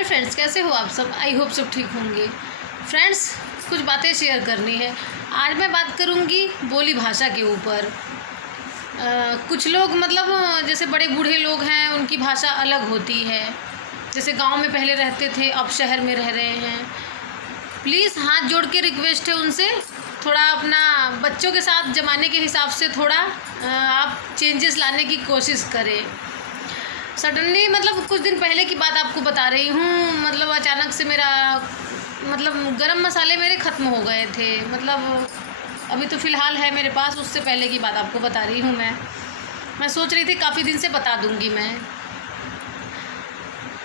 Hello friends, कैसे हो आप सब। आई होप सब ठीक होंगे। फ्रेंड्स, कुछ बातें शेयर करनी है। आज मैं बात करूंगी बोली भाषा के ऊपर। कुछ लोग मतलब जैसे बड़े बूढ़े लोग हैं, उनकी भाषा अलग होती है। जैसे गांव में पहले रहते थे, अब शहर में रह रहे हैं। प्लीज़ हाथ जोड़ के रिक्वेस्ट है उनसे, थोड़ा अपना बच्चों के साथ ज़माने के हिसाब से थोड़ा आप चेंजेस लाने की कोशिश करें। सडनली मतलब कुछ दिन पहले की बात आपको बता रही हूँ। मतलब अचानक से मेरा गरम मसाले मेरे ख़त्म हो गए थे। मतलब अभी तो फ़िलहाल है मेरे पास, उससे पहले की बात आपको बता रही हूँ। मैं सोच रही थी काफ़ी दिन से बता दूँगी। मैं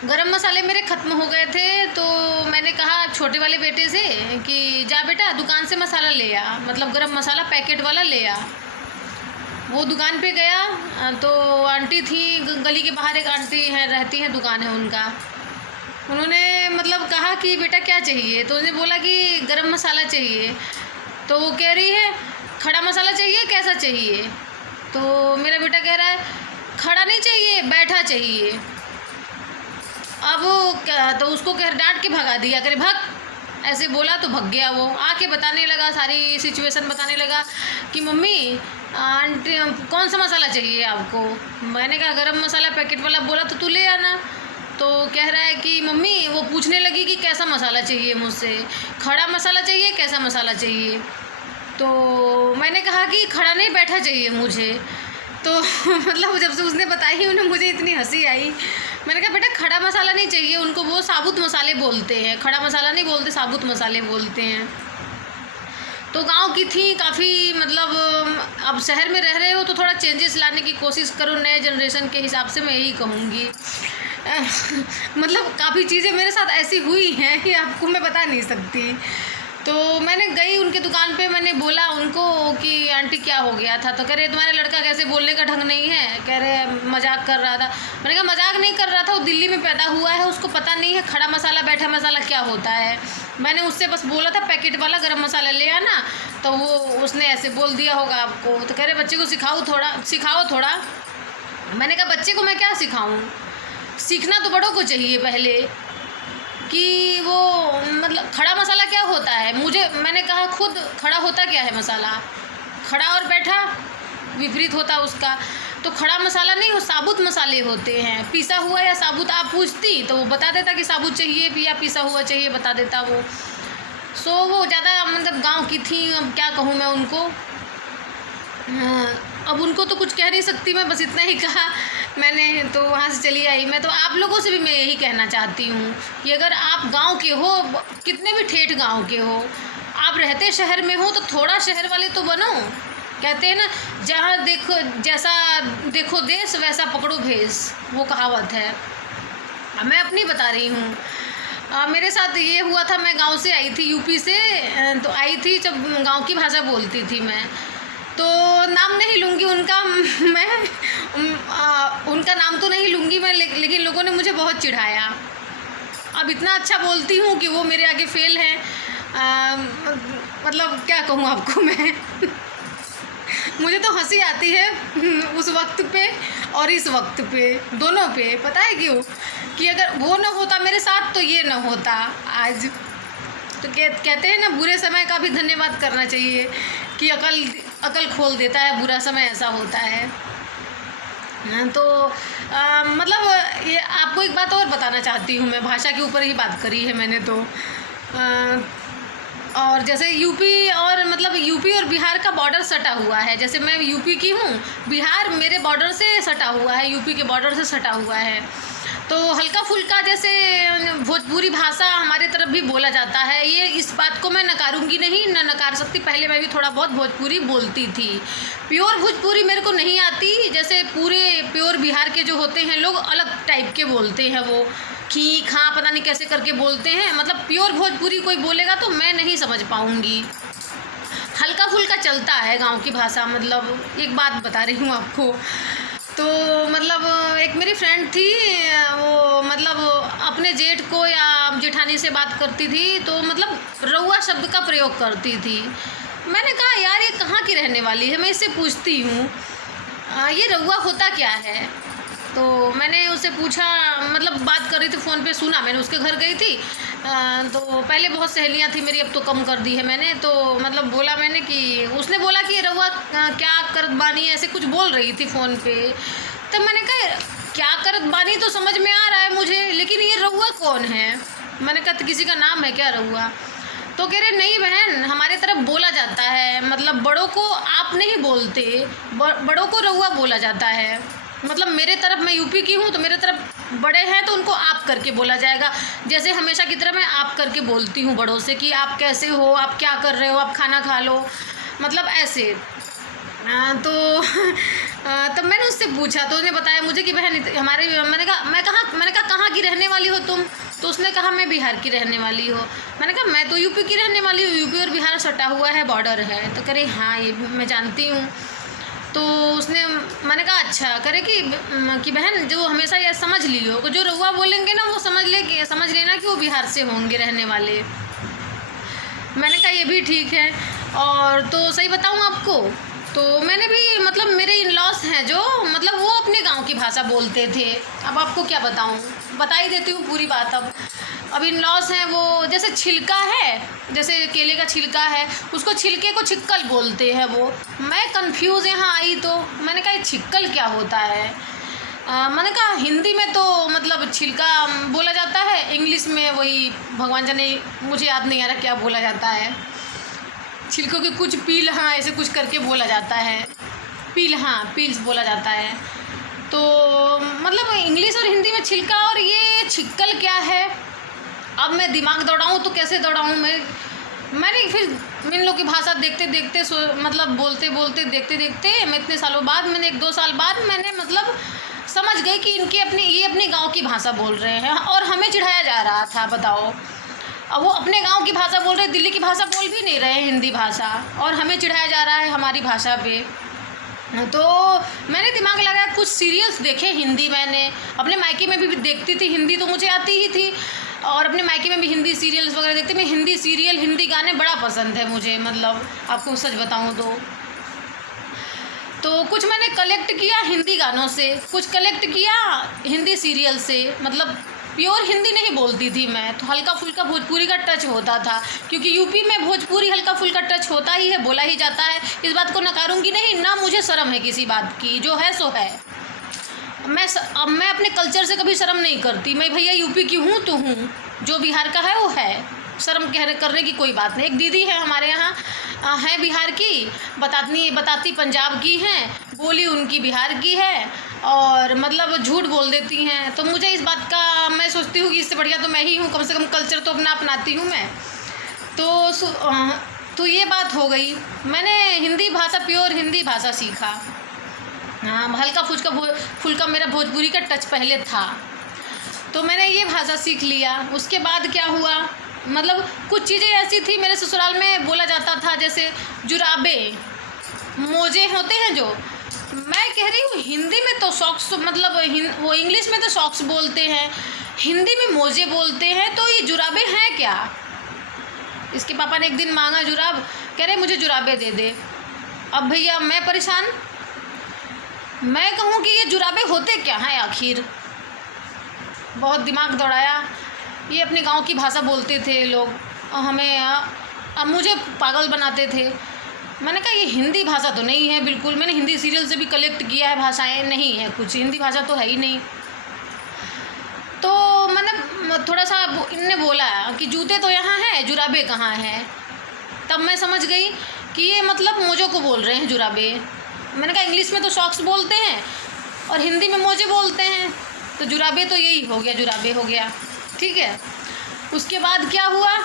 गरम मसाले मेरे ख़त्म हो गए थे, तो मैंने कहा छोटे वाले बेटे से कि जा बेटा दुकान से मसाला ले आ, मतलब गरम मसाला पैकेट वाला ले आ। वो दुकान पे गया तो आंटी थी, गली के बाहर एक आंटी है, रहती है, दुकान है उनका। उन्होंने मतलब कहा कि बेटा क्या चाहिए, तो उन्होंने बोला कि गरम मसाला चाहिए। तो वो कह रही है खड़ा मसाला चाहिए, कैसा चाहिए। तो मेरा बेटा कह रहा है खड़ा नहीं चाहिए, बैठा चाहिए। अब तो उसको कह डांट के भगा दिया, करे भाग, ऐसे बोला तो भग गया। वो आके बताने लगा, सारी सिचुएशन बताने लगा कि मम्मी आंटी कौन सा मसाला चाहिए आपको। मैंने कहा गरम मसाला पैकेट वाला, बोला तो तू ले आना। तो कह रहा है कि मम्मी, वो पूछने लगी कि कैसा मसाला चाहिए मुझसे, खड़ा मसाला चाहिए, कैसा मसाला चाहिए। तो मैंने कहा कि खड़ा नहीं, बैठा चाहिए मुझे। तो मतलब जब से उसने बताई उन्हें, मुझे इतनी हंसी आई। मैंने कहा बेटा खड़ा मसाला नहीं चाहिए, उनको वो साबुत मसाले बोलते हैं, खड़ा मसाला नहीं बोलते, साबुत मसाले बोलते हैं। तो गांव की थी काफ़ी, मतलब अब शहर में रह रहे हो तो थोड़ा चेंजेस लाने की कोशिश करो नए जनरेशन के हिसाब से, मैं यही कहूँगी। मतलब काफ़ी चीज़ें मेरे साथ ऐसी हुई हैं कि आपको मैं बता नहीं सकती। तो मैंने गई उनके दुकान पे, मैंने बोला उनको कि आंटी क्या हो गया था। तो कह रहे तुम्हारे लड़का कैसे बोलने का ढंग नहीं है, कह रहे मजाक कर रहा था। मैंने कहा मजाक नहीं कर रहा था, वो दिल्ली में पैदा हुआ है, उसको पता नहीं है खड़ा मसाला बैठा मसाला क्या होता है। मैंने उससे बस बोला था पैकेट वाला गरम मसाला ले आना, तो वो उसने ऐसे बोल दिया होगा आपको। तो कह रहे बच्चे को सिखाओ थोड़ा। मैंने कहा बच्चे को मैं क्या सिखाऊँ, सीखना तो बड़ों को चाहिए पहले कि वो मतलब खड़ा मसाला क्या होता है। मैंने कहा खुद खड़ा होता क्या है मसाला, खड़ा और बैठा विपरीत होता उसका। तो खड़ा मसाला नहीं, वो साबुत मसाले होते हैं, पिसा हुआ या साबुत। आप पूछती तो वो बता देता कि साबुत चाहिए या पिसा हुआ चाहिए, बता देता वो। वो ज़्यादा मतलब गांव की थी, अब क्या कहूँ मैं उनको। अब उनको तो कुछ कह नहीं सकती मैं, बस इतना ही कहा मैंने, तो वहाँ से चली आई। मैं तो आप लोगों से भी मैं यही कहना चाहती हूँ कि अगर आप गांव के हो, कितने भी ठेठ गांव के हो, आप रहते शहर में हो तो थोड़ा शहर वाले तो बनो। कहते हैं ना, जहाँ देखो जैसा देखो देश वैसा पकड़ो भेष, वो कहावत है। मैं अपनी बता रही हूँ। मेरे साथ ये हुआ था, मैं गांव से आई थी, यूपी से। तो आई थी जब गांव की भाषा बोलती थी मैं, तो नाम नहीं लूँगी उनका मैं, उनका नाम तो नहीं लूँगी मैं, लेकिन लोगों ने मुझे बहुत चिढ़ाया। अब इतना अच्छा बोलती हूँ कि वो मेरे आगे फेल है। मतलब क्या कहूँ आपको मैं मुझे तो हंसी आती है उस वक्त पे और इस वक्त पे, दोनों पे। पता है क्यों? कि अगर वो ना होता मेरे साथ तो ये ना होता आज। तो कहते हैं ना, बुरे समय का भी धन्यवाद करना चाहिए कि अकल खोल देता है, बुरा समय ऐसा होता है। तो मतलब ये आपको एक बात और बताना चाहती हूँ मैं, भाषा के ऊपर ही बात करी है मैंने तो। और जैसे यूपी और बिहार का बॉर्डर सटा हुआ है। जैसे मैं यूपी की हूँ, बिहार मेरे बॉर्डर से सटा हुआ है, यूपी के बॉर्डर से सटा हुआ है। तो हल्का फुल्का जैसे भोजपुरी भाषा हमारे तरफ भी बोला जाता है। ये इस बात को मैं नकारूंगी नहीं, न नकार सकती। पहले मैं भी थोड़ा बहुत भोजपुरी बोलती थी। प्योर भोजपुरी मेरे को नहीं आती। जैसे पूरे प्योर बिहार के जो होते हैं लोग अलग टाइप के बोलते हैं, वो खी खा पता नहीं कैसे करके बोलते हैं। मतलब प्योर भोजपुरी कोई बोलेगा तो मैं नहीं समझ पाऊँगी। हल्का फुल्का चलता है गाँव की भाषा। मतलब एक बात बता रही हूँ आपको। तो मतलब एक मेरी फ्रेंड थी, वो मतलब अपने जेठ को या जेठानी से बात करती थी, तो मतलब रउआ शब्द का प्रयोग करती थी। मैंने कहा यार ये कहाँ की रहने वाली है, मैं इससे पूछती हूँ ये रउआ होता क्या है। तो मैंने उससे पूछा, मतलब बात कर रही थी फ़ोन पे, सुना मैंने, उसके घर गई थी। तो पहले बहुत सहेलियां थी मेरी, अब तो कम कर दी है मैंने। तो मतलब बोला मैंने कि, उसने बोला कि रउआ क्या करत बानी, ऐसे कुछ बोल रही थी फ़ोन पे। तब मैंने कहा क्या करत बानी तो समझ में आ रहा है मुझे, लेकिन ये रउआ कौन है? मैंने कहा तो किसी का नाम है क्या रउआ? तो कह रहे नहीं बहन, हमारे तरफ बोला जाता है, मतलब बड़ों को आप नहीं बोलते, बड़ों को रउआ बोला जाता है। मतलब मेरे तरफ, मैं यूपी की हूँ तो मेरे तरफ बड़े हैं तो उनको आप करके बोला जाएगा। जैसे हमेशा की तरह मैं आप करके बोलती हूँ बड़ों से कि आप कैसे हो, आप क्या कर रहे हो, आप खाना खा लो, मतलब ऐसे। तो तब मैंने उससे पूछा तो उसने बताया मुझे कि बहन हमारे, मैंने कहा कहाँ की रहने वाली हो तुम? तो उसने कहा मैं बिहार की रहने वाली हो। मैंने कहा मैं तो यूपी की रहने वाली हूँ, यूपी और बिहार सटा हुआ है, बॉर्डर है। तो कह रही हाँ ये मैं जानती हूँ। तो उसने, मैंने कहा अच्छा, करे कि बहन जो हमेशा ये समझ लियो कि जो रउआ बोलेंगे ना वो समझ लेना कि वो बिहार से होंगे रहने वाले। मैंने कहा ये भी ठीक है। और तो सही बताऊँ आपको, तो मैंने भी, मतलब मेरे इन लॉस हैं जो, मतलब वो अपने गांव की भाषा बोलते थे। अब आपको क्या बताऊँ, बता ही देती हूँ पूरी बात। अब इन लॉस हैं वो, जैसे छिलका है, जैसे केले का छिलका है, उसको छिलके को छिक्कल बोलते हैं वो। मैं कंफ्यूज यहाँ आई तो मैंने कहा ये छिक्कल क्या होता है? मैंने कहा हिंदी में तो मतलब छिलका बोला जाता है, इंग्लिश में वही भगवान जाने, मुझे याद नहीं आ रहा क्या बोला जाता है। छिलकों के कुछ पील, हाँ ऐसे कुछ करके बोला जाता है, पील, हाँ पील्स बोला जाता है। तो मतलब इंग्लिश और हिंदी में छिलका, और ये छिक्कल क्या है? अब मैं दिमाग दौड़ाऊँ तो कैसे दौड़ाऊँ मैंने फिर इन लोग की भाषा देखते देखते, मतलब बोलते बोलते देखते देखते, मैं इतने सालों बाद, मैंने 1-2 साल बाद मैंने मतलब समझ गई कि ये अपने गाँव की भाषा बोल रहे हैं, और हमें चिढ़ाया जा रहा था। बताओ, अब वो अपने गांव की भाषा बोल रहे, दिल्ली की भाषा बोल भी नहीं रहे, हिंदी भाषा, और हमें चिढ़ाया जा रहा है हमारी भाषा पे। तो मैंने दिमाग लगाया, कुछ सीरियल्स देखे हिंदी, मैंने अपने मायके में भी देखती थी, हिंदी तो मुझे आती ही थी, और अपने मायके में भी हिंदी सीरियल्स वगैरह देखते। मैं हिंदी सीरियल, हिंदी गाने बड़ा पसंद है मुझे, मतलब आपको सच बताऊँ तो कुछ मैंने कलेक्ट किया हिंदी गानों से, कुछ कलेक्ट किया हिंदी सीरियल से। मतलब प्योर हिंदी नहीं बोलती थी मैं, तो हल्का फुल्का भोजपुरी का टच होता था, क्योंकि यूपी में भोजपुरी हल्का फुल्का टच होता ही है, बोला ही जाता है। इस बात को नकारूंगी नहीं, ना मुझे शर्म है किसी बात की, जो है सो है। मैं अपने कल्चर से कभी शर्म नहीं करती। मैं भैया यूपी की हूँ तो हूँ, जो बिहार का है वो है, शर्म करने की कोई बात नहीं। एक दीदी है हमारे यहाँ, है बिहार की, बताती पंजाब की हैं, बोली उनकी बिहार की है, और मतलब झूठ बोल देती हैं। तो मुझे इस बात का, मैं सोचती हूँ कि इससे बढ़िया तो मैं ही हूँ, कम से कम कल्चर तो अपना अपनाती हूँ मैं। तो ये बात हो गई। मैंने हिंदी भाषा, प्योर हिंदी भाषा सीखा। हाँ, हल्का फुल्का मेरा भोजपुरी का टच पहले था, तो मैंने ये भाषा सीख लिया। उसके बाद क्या हुआ, मतलब कुछ चीज़ें ऐसी थी मेरे ससुराल में बोला जाता था, जैसे जुराबे, मोजे होते हैं जो, मैं कह रही हूँ हिंदी में तो सॉक्स, मतलब वो इंग्लिश में तो सॉक्स बोलते हैं, हिंदी में मोजे बोलते हैं, तो ये जुराबे हैं क्या? इसके पापा ने एक दिन मांगा जुराब, कह रहे मुझे जुराबे दे दे। अब भैया मैं परेशान, मैं कहूँ कि ये जुराबे होते क्या हैं आखिर? बहुत दिमाग दौड़ाया। ये अपने गांव की भाषा बोलते थे लोग, हमें मुझे पागल बनाते थे। मैंने कहा ये हिंदी भाषा तो नहीं है बिल्कुल, मैंने हिंदी सीरियल से भी कलेक्ट किया है, भाषाएं नहीं है कुछ, हिंदी भाषा तो है ही नहीं। तो मैंने थोड़ा सा, इनने बोला कि जूते तो यहाँ हैं, जुराबे कहाँ हैं? तब मैं समझ गई कि ये मतलब मोजों को बोल रहे हैं जुराबे। मैंने कहा इंग्लिश में तो सॉक्स बोलते हैं और हिंदी में मोजे बोलते हैं, तो जुराबे तो यही हो गया, जुराबे हो गया, ठीक है। उसके बाद क्या हुआ,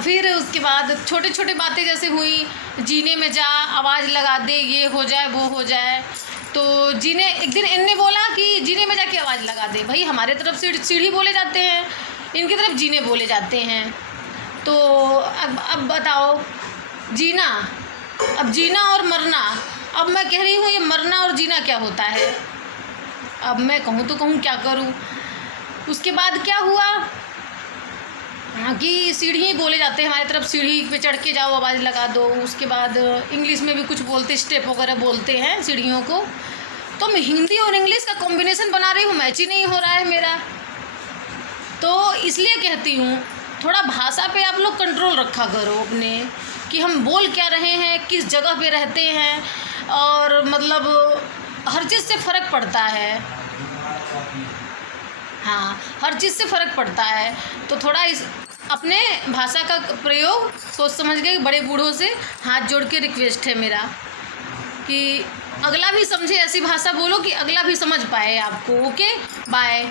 फिर उसके बाद छोटे छोटे बातें जैसे हुई, जीने में जा, आवाज़ लगा दे, ये हो जाए वो हो जाए। तो जीने, एक दिन इनने बोला कि जीने में जाके आवाज़ लगा दे। भाई हमारे तरफ सीढ़ी बोले जाते हैं, इनकी तरफ जीने बोले जाते हैं। तो अब बताओ, जीना, अब जीना और मरना, अब मैं कह रही हूँ ये मरना और जीना क्या होता है? अब मैं कहूँ तो कहूँ क्या करूँ। उसके बाद क्या हुआ कि सीढ़ी बोले जाते हैं हमारी तरफ, सीढ़ी पे चढ़ के जाओ, आवाज़ लगा दो। उसके बाद इंग्लिश में भी कुछ बोलते, स्टेप वगैरह बोलते हैं सीढ़ियों को। तो मैं हिंदी और इंग्लिश का कॉम्बिनेशन बना रही हूँ, मैच ही नहीं हो रहा है मेरा। तो इसलिए कहती हूँ थोड़ा भाषा पे आप लोग कंट्रोल रखा करो अपने, कि हम बोल क्या रहे हैं, किस जगह पे रहते हैं, और मतलब हर चीज़ से फ़र्क पड़ता है। हाँ, हर चीज़ से फ़र्क पड़ता है। तो थोड़ा इस अपने भाषा का प्रयोग सोच समझ के, बड़े बूढ़ों से हाथ जोड़ के रिक्वेस्ट है मेरा कि अगला भी समझे, ऐसी भाषा बोलो कि अगला भी समझ पाए आपको। Okay, bye.